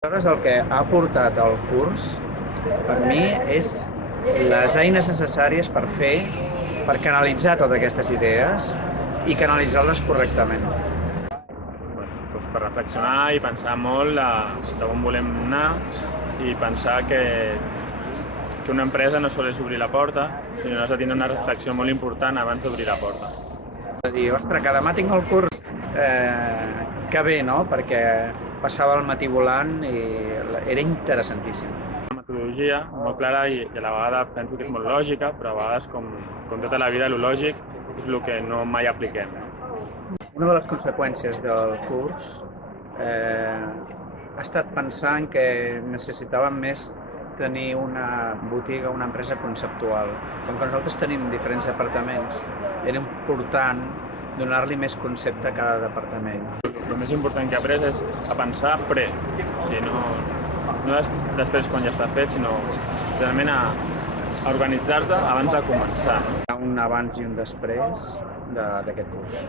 Aleshores, el que ha aportat el curs, per mi, és les eines necessàries per canalitzar totes aquestes idees i canalitzar-les correctament. Doncs per reflexionar i pensar molt de on volem anar i pensar que una empresa no sol obrir la porta, sinó que has de tenir una reflexió molt important abans d'obrir la porta. De dir, ostres, que demà tinc el curs, que bé, no? Perquè passava el matí volant i era interessantíssim. Una metodologia molt clara i a la vegada penso que és molt lògica, però a vegades, com tota la vida, el lògic és el que no mai apliquem. Una de les conseqüències del curs ha estat pensar que necessitàvem més tenir una botiga, una empresa conceptual. Com que nosaltres tenim diferents departaments, era important donar-li més concepte a cada departament. El més important que he après és a pensar pre, o sigui, no després quan ja està fet, sinó realment a organitzar-te abans de començar. Hi ha un abans i un després d'aquest curs.